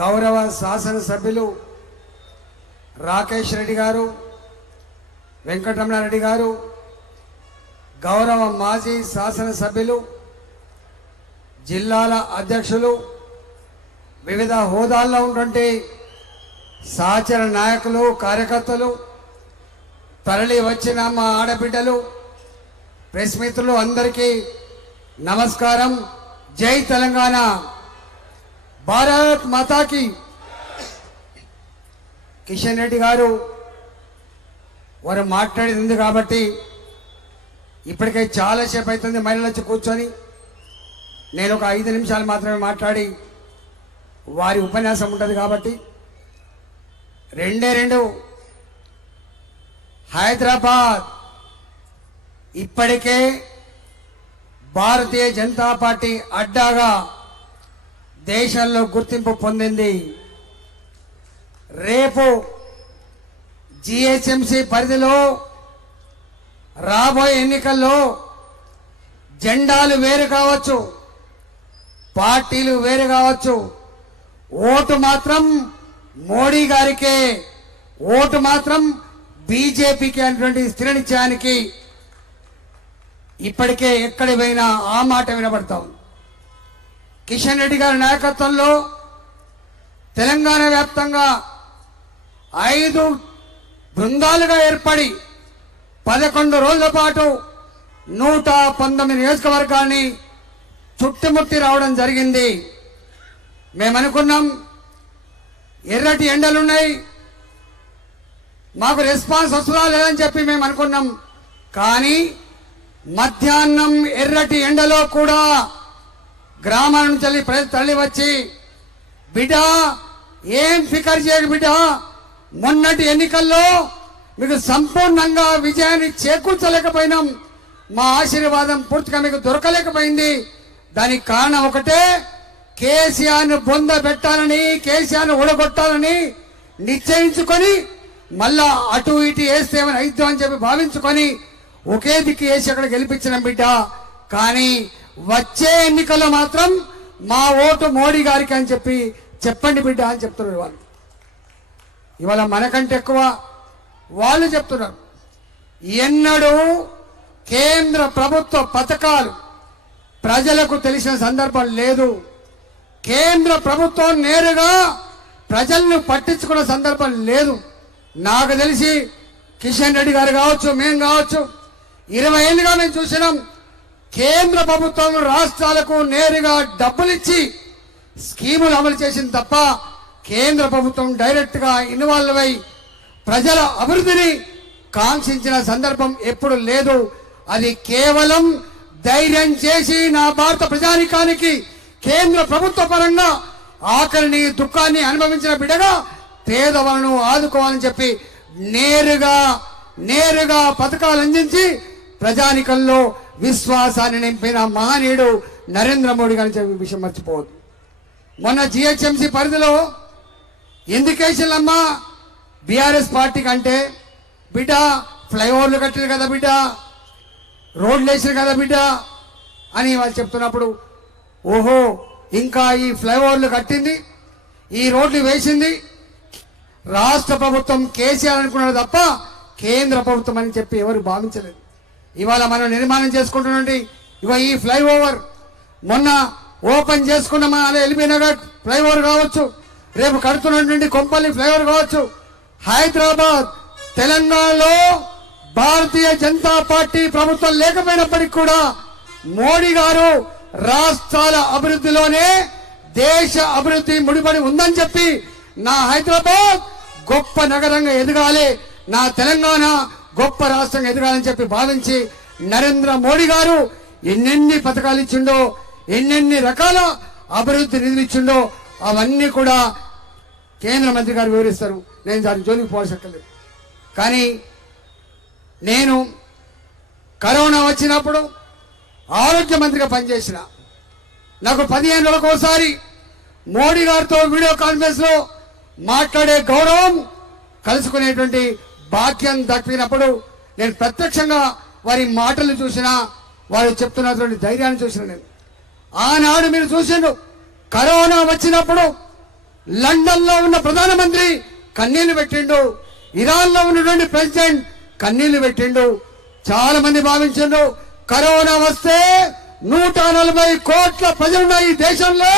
గౌరవ శాసనసభ్యులు రాకేష్ రెడ్డి గారు, వెంకటరమణారెడ్డి గారు, గౌరవ మాజీ శాసనసభ్యులు, జిల్లాల అధ్యక్షులు, వివిధ హోదాల్లో ఉన్నటువంటి సహచర నాయకులు, కార్యకర్తలు, తరలి వచ్చిన మా ఆడబిడ్డలు, ప్రెస్ మిత్రులు అందరికీ నమస్కారం. జై తెలంగాణ, భారత్ మాతాకి. కిషన్ రెడ్డి గారు వారు మాట్లాడేది ఉంది కాబట్టి ఇప్పటికే చాలాసేపు అవుతుంది మహిళలు వచ్చి కూర్చొని. నేను ఒక 5 నిమిషాలు మాత్రమే మాట్లాడి వారి ఉపన్యాసం ఉంటుంది కాబట్టి 2 హైదరాబాద్ ఇప్పటికే భారతీయ జనతా పార్టీ అడ్డాగా దేశంలో గుర్తింపు పొందింది. రేపు జిహెచ్ఎంసీ పరిధిలో రాబోయే ఎన్నికల్లో జెండాలు వేరు కావచ్చు, పార్టీలు వేరు కావచ్చు, ఓటు మాత్రం మోడీ గారికే, ఓటు మాత్రం బీజేపీకి అనేటువంటి స్థిర నిశ్చయానికి ఇప్పటికే ఎక్కడి పోయినా ఆ మాట వినబడతాం. కిషన్ రెడ్డి గారి నాయకత్వంలో తెలంగాణ వ్యాప్తంగా 5 బృందాలుగా ఏర్పడి 11 రోజుల పాటు 119 నియోజకవర్గాన్ని చుట్టుముట్టి రావడం జరిగింది. మేమనుకున్నాం ఎర్రటి ఎండలున్నాయి, మాకు రెస్పాన్స్ వస్తుందా లేదని చెప్పి మేము అనుకున్నాం. కానీ మధ్యాహ్నం ఎర్రటి ఎండలో కూడా గ్రామాల నుంచి ప్రజలు తరలి వచ్చి, బిడ్డ ఏం ఫికర్ చేయకు బిడ్డ, మొన్నటి ఎన్నికల్లో మీకు సంపూర్ణంగా విజయాన్ని చేకూర్చలేకపోయినాం, మా ఆశీర్వాదం పూర్తిగా మీకు దొరకలేకపోయింది. దానికి కారణం ఒకటే, కేసీఆర్ను బొంద పెట్టాలని, కేసీఆర్ను ఊడగొట్టాలని నిశ్చయించుకొని మళ్ళా అటు ఇటు వేస్తే ఏమైనా అయిద్దాం అని చెప్పి భావించుకొని ఒకే దిక్కు వేసి అక్కడ గెలిపించిన బిడ్డ. కానీ వచ్చే ఎన్నికల్లో మాత్రం మా ఓటు మోడీ గారికి అని చెప్పి చెప్పండి బిడ్డ అని చెప్తున్నారు వాళ్ళు. ఇవాళ మనకంటే ఎక్కువ వాళ్ళు చెప్తున్నారు. ఎన్నడూ కేంద్ర ప్రభుత్వ పథకాలు ప్రజలకు తెలిసిన సందర్భం లేదు. కేంద్ర ప్రభుత్వం నేరుగా ప్రజలను పట్టించుకున్న సందర్భం లేదు. నాకు తెలిసి కిషన్ రెడ్డి గారు కావచ్చు, మేము కావచ్చు, 20 ఏళ్ళుగా మేము చూసినాం. కేంద్ర ప్రభుత్వం రాష్ట్రాలకు నేరుగా డబ్బులు ఇచ్చి స్కీములు అమలు చేసింది తప్ప కేంద్ర ప్రభుత్వం డైరెక్ట్ గా ఇన్వాల్వ్ అయి ప్రజల అభివృద్ధిని కాంక్షించిన సందర్భం ఎప్పుడు లేదు. అది కేవలం ధైర్యం చేసి నా భారత ప్రజానికానికి కేంద్ర ప్రభుత్వ పరంగా ఆకలిని, దుఃఖాన్ని అనుభవించిన బిడ్డగా పేదవాళ్ళను ఆదుకోవాలని చెప్పి నేరుగా పథకాలు అందించి ప్రజానికంలో విశ్వాసాన్ని నింపిన మహనీయుడు నరేంద్ర మోడీ గారి చెప్పి విషయం మర్చిపోవద్దు. మొన్న జిహెచ్ఎంసీ పరిధిలో ఎందుకేసినమ్మా బీఆర్ఎస్ పార్టీ కంటే, బిడ్డ ఫ్లైఓవర్లు కట్టిరు కదా బిడ్డ, రోడ్లు వేసారు కదా బిడ్డ అని వాళ్ళు చెప్తున్నప్పుడు, ఓహో ఇంకా ఈ ఫ్లైఓవర్లు కట్టింది, ఈ రోడ్లు వేసింది రాష్ట్ర ప్రభుత్వం కేసీఆర్ అనుకున్నాడు తప్ప కేంద్ర ప్రభుత్వం అని చెప్పి ఎవరు భావించలేదు. ఇవాళ మనం నిర్మాణం చేసుకుంటున్నటువంటి ఈ ఫ్లైఓవర్ మొన్న ఓపెన్ చేసుకున్న మన ఎల్బీ నగర్ ఫ్లైఓవర్ కావచ్చు, రేపు కడుతున్నటువంటి కొంపల్లి ఫ్లైఓవర్ కావచ్చు, హైదరాబాద్ తెలంగాణలో భారతీయ జనతా పార్టీ ప్రభుత్వం లేకపోయినప్పటికీ కూడా మోడీ గారు రాష్ట్రాల అభివృద్ధిలోనే దేశ అభివృద్ధి ముడిపడి ఉందని చెప్పి, నా హైదరాబాద్ గొప్ప నగరంగా ఎదగాలి, నా తెలంగాణ గొప్ప రాష్ట్రంగా ఎదగాలని చెప్పి భావించి నరేంద్ర మోడీ గారు ఎన్నెన్ని పథకాలు ఇచ్చిండో, ఎన్నెన్ని రకాల అభివృద్ధి నిధులు ఇచ్చిండో అవన్నీ కూడా కేంద్ర మంత్రి గారు వివరిస్తారు. నేను దాని జోలికి పోసక్కర్లేదు. కానీ నేను కరోనా వచ్చినప్పుడు ఆరోగ్య మంత్రిగా పనిచేసిన, నాకు 15 రోజులకు ఒకసారి మోడీ గారితో వీడియో కాన్ఫరెన్స్ లో మాట్లాడే గౌరవం, కలుసుకునేటువంటి భాగ్యం దక్కినప్పుడు నేను ప్రత్యక్షంగా వారి మాటలు చూసినా, వారు చెప్తున్నటువంటి ధైర్యాన్ని చూసిన. నేను ఆనాడు మీరు చూసిండు, కరోనా వచ్చినప్పుడు లండన్ లో ఉన్న ప్రధానమంత్రి కన్నీళ్లు పెట్టిండు, ఇరాన్ లో ఉన్నటువంటి ప్రెసిడెంట్ కన్నీళ్లు పెట్టిండు. చాలా మంది భావించిండు కరోనా వస్తే 140 కోట్ల ప్రజలున్న ఈ దేశంలో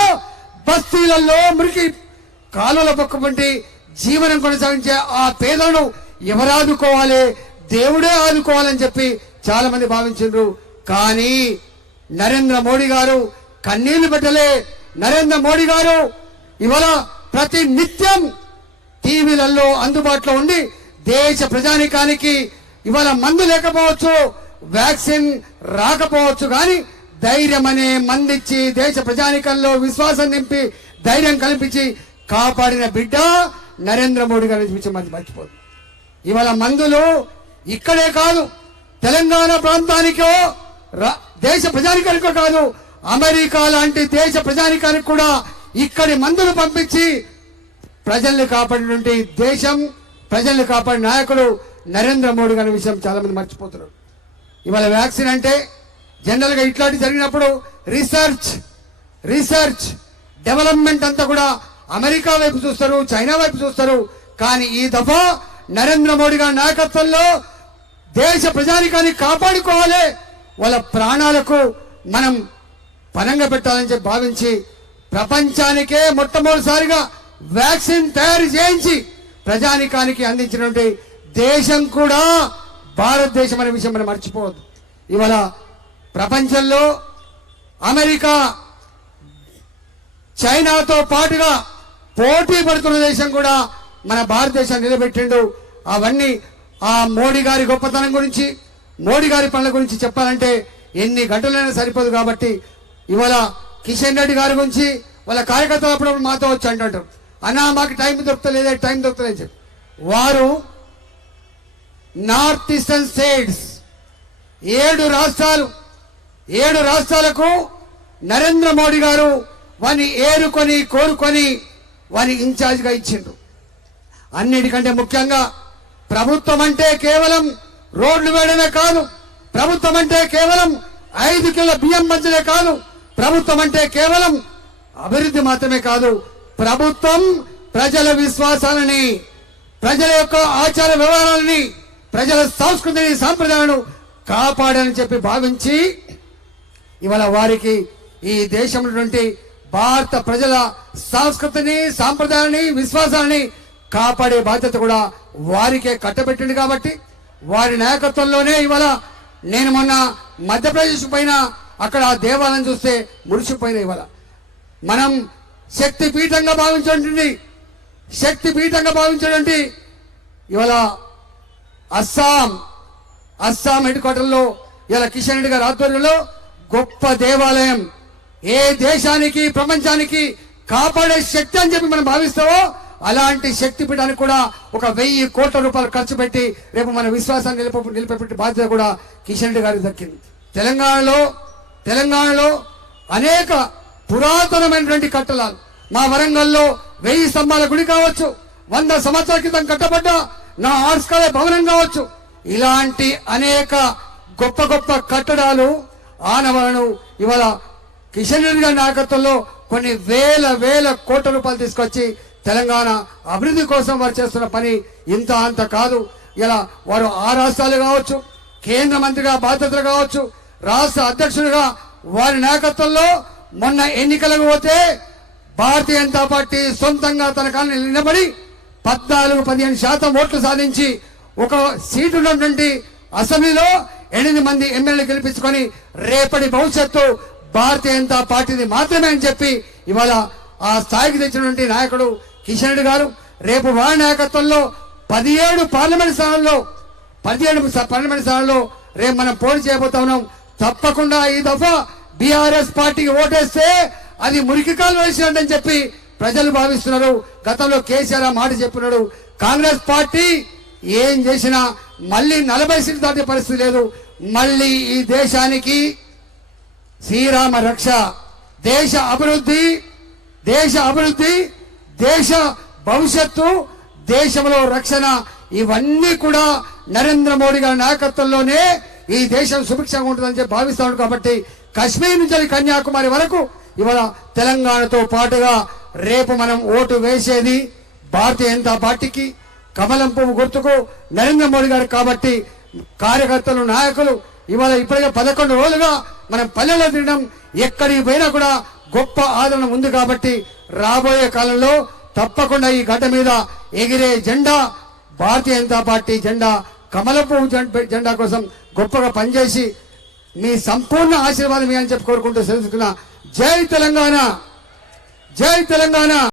బస్తీలలో మురికి కాలువల పక్కపంటి జీవనం కొనసాగించే ఆ పేదలను ఎవరు ఆదుకోవాలి, దేవుడే ఆదుకోవాలని చెప్పి చాలా మంది భావించారు. కానీ నరేంద్ర మోడీ గారు కన్నీళ్లు పెట్టలే. నరేంద్ర మోడీ గారు ఇవాళ ప్రతి నిత్యం టీవీలలో అందుబాటులో ఉండి దేశ ప్రజానికానికి ఇవాళ మందు లేకపోవచ్చు, వ్యాక్సిన్ రాకపోవచ్చు, కానీ ధైర్యం అనే మందిచ్చి దేశ ప్రజానికంలో విశ్వాసం నింపి ధైర్యం కల్పించి కాపాడిన బిడ్డ నరేంద్ర మోడీ గారి గురించి మంది మర్చిపోదు. ఇవాళ మందులు ఇక్కడే కాదు, తెలంగాణ ప్రాంతానికో దేశ ప్రజానికానికో కాదు, అమెరికా లాంటి దేశ ప్రజానికానికి కూడా ఇక్కడి మందులు పంపించి ప్రజల్ని కాపాడినటువంటి దేశం, ప్రజల్ని కాపాడిన నాయకుడు నరేంద్ర మోడీ గారి విషయం చాలా మంది మర్చిపోతున్నారు. ఇవాళ వ్యాక్సిన్ అంటే జనరల్ గా ఇట్లాంటి జరిగినప్పుడు రీసెర్చ్ డెవలప్మెంట్ అంతా కూడా అమెరికా వైపు చూస్తారు, చైనా వైపు చూస్తారు. కానీ ఈ దఫా నరేంద్ర మోడీ గారి నాయకత్వంలో దేశ ప్రజానికాన్ని కాపాడుకోవాలి, వాళ్ళ ప్రాణాలకు మనం పనంగా పెట్టాలని చెప్పి భావించి ప్రపంచానికే మొట్టమొదటిసారిగా వ్యాక్సిన్ తయారు చేయించి ప్రజానికానికి అందించినటువంటి దేశం కూడా భారతదేశం అనే విషయం మనం మర్చిపోవద్దు. ఇవాళ ప్రపంచంలో అమెరికా చైనాతో పాటుగా పోటీ పడుతున్న దేశం కూడా మన భారతదేశాన్ని నిలబెట్టిండు. అవన్నీ ఆ మోడీ గారి గొప్పతనం గురించి, మోడీ గారి పనుల గురించి చెప్పాలంటే ఎన్ని గంటలైనా సరిపోదు. కాబట్టి ఇవాళ కిషన్ రెడ్డి గారి గురించి వాళ్ళ కార్యకర్తలు అప్పుడప్పుడు మాతో వచ్చి అంటుంటారు, అన్నా మాకు టైం దొరుకుతలేదు చెప్పి. వారు నార్త్ ఈస్టర్న్ స్టేట్స్ 7 రాష్ట్రాలకు నరేంద్ర మోడీ గారు వారిని ఏరుకొని కోరుకొని వారి ఇన్ఛార్జిగా ఇచ్చిండ్రు. అన్నిటికంటే ముఖ్యంగా ప్రభుత్వం అంటే కేవలం రోడ్లు వేయడమే కాదు, ప్రభుత్వం అంటే కేవలం 5 కిలోల బియ్యం పంచడే కాదు, ప్రభుత్వం అంటే కేవలం అభివృద్ధి మాత్రమే కాదు, ప్రభుత్వం ప్రజల విశ్వాసాలని, ప్రజల యొక్క ఆచార వ్యవహారాలని, ప్రజల సంస్కృతిని సాంప్రదాయాలను కాపాడని చెప్పి భావించి ఇవాళ వారికి ఈ దేశంలో భారత ప్రజల సంస్కృతిని, సాంప్రదాయాన్ని, విశ్వాసాన్ని కాపాడే బాధ్యత కూడా వారికే కట్టబెట్టింది. కాబట్టి వారి నాయకత్వంలోనే ఇవాళ నేను మొన్న మధ్యప్రదేశ్ పైన అక్కడ ఆ దేవాలయం చూస్తే మురిసిపోయిన ఇవాళ మనం శక్తి పీఠంగా భావించడానికి ఇవాళ అస్సాం హెడ్ క్వార్టర్లో ఇలా కిషన్ రెడ్డి గారి ఆధ్వర్యంలో గొప్ప దేవాలయం, ఏ దేశానికి ప్రపంచానికి కాపాడే శక్తి అని చెప్పి మనం భావిస్తావో అలాంటి శక్తి పీఠానికి కూడా 1000 కోట్ల రూపాయలు ఖర్చు పెట్టి రేపు మన విశ్వాసాన్ని నిలిపేపెట్టే బాధ్యత కూడా కిషన్ రెడ్డి గారికి దక్కింది. తెలంగాణలో అనేక పురాతనమైనటువంటి కట్టడాలు, మా వరంగల్లో 1000 స్తంభాల గుడి కావచ్చు, 100 సంవత్సరాల క్రితం కట్టబడ్డ నా ఆర్ట్స్ కాలేజ్ భవనం కావచ్చు, ఇలాంటి అనేక గొప్ప గొప్ప కట్టడాలు ఆనవాలను ఇవాళ కిషన్ రెడ్డి గారి నాయకత్వంలో కొన్ని వేల కోట్ల రూపాయలు తీసుకొచ్చి తెలంగాణ అభివృద్ధి కోసం వారు చేస్తున్న పని ఇంత అంత కాదు. ఇలా వారు 6 రాష్ట్రాలు కావచ్చు, కేంద్ర మంత్రిగా బాధ్యతలు కావచ్చు, రాష్ట్ర అధ్యక్షుడిగా వారి నాయకత్వంలో మొన్న ఎన్నికలకు పోతే భారతీయ జనతా పార్టీ సొంతంగా తన కాళ్ళని నిలబడి 14-15% ఓట్లు సాధించి 1 సీటు ఉన్నటువంటి అసెంబ్లీలో 8 మంది ఎమ్మెల్యేలు గెలిపించుకొని రేపటి భవిష్యత్తు భారతీయ జనతా పార్టీది మాత్రమే అని చెప్పి ఇవాళ ఆ స్థాయికి తెచ్చినటువంటి నాయకుడు కిషన్ రెడ్డి గారు. రేపు వారి నాయకత్వంలో 17 పార్లమెంట్ స్థానాల్లో రేపు మనం పోటీ చేయబోతా ఉన్నాం. తప్పకుండా ఈ దఫా బీఆర్ఎస్ పార్టీకి ఓటేస్తే అది మురికి కాలు వేసినట్టని చెప్పి ప్రజలు భావిస్తున్నారు. గతంలో కేసీఆర్ మాట చెప్పినాడు, కాంగ్రెస్ పార్టీ ఏం చేసినా మళ్ళీ 40 సీట్లు దాటే పరిస్థితి లేదు. మళ్ళీ ఈ దేశానికి శ్రీరామ రక్ష, దేశ అభివృద్ధి, దేశ భవిష్యత్తు, దేశంలో రక్షణ, ఇవన్నీ కూడా నరేంద్ర మోడీ గారి నాయకత్వంలోనే ఈ దేశం సుభిక్షంగా ఉంటుందని చెప్పి భావిస్తాడు. కాబట్టి కశ్మీర్ నుంచి కన్యాకుమారి వరకు ఇవాళ తెలంగాణతో పాటుగా రేపు మనం ఓటు వేసేది భారతీయ జనతా పార్టీకి, కమలం పువ్వు గుర్తుకు, నరేంద్ర మోడీ గారు. కాబట్టి కార్యకర్తలు, నాయకులు ఇవాళ ఇప్పటికే 11 రోజులుగా మనం పల్లెల్లో తినడం, ఎక్కడికి పోయినా కూడా గొప్ప ఆదరణ ఉంది. కాబట్టి రాబోయే కాలంలో తప్పకుండా ఈ గడ్డ మీద ఎగిరే జెండా భారతీయ జనతా పార్టీ జెండా, కమలం పువ్వు జెండా కోసం గొప్పగా పనిచేసి మీ సంపూర్ణ ఆశీర్వాదం ఇవ్వాలని చెప్పి కోరుకుంటూ తెలుసుకున్నా. జై తెలంగాణ, జై తెలంగాణ.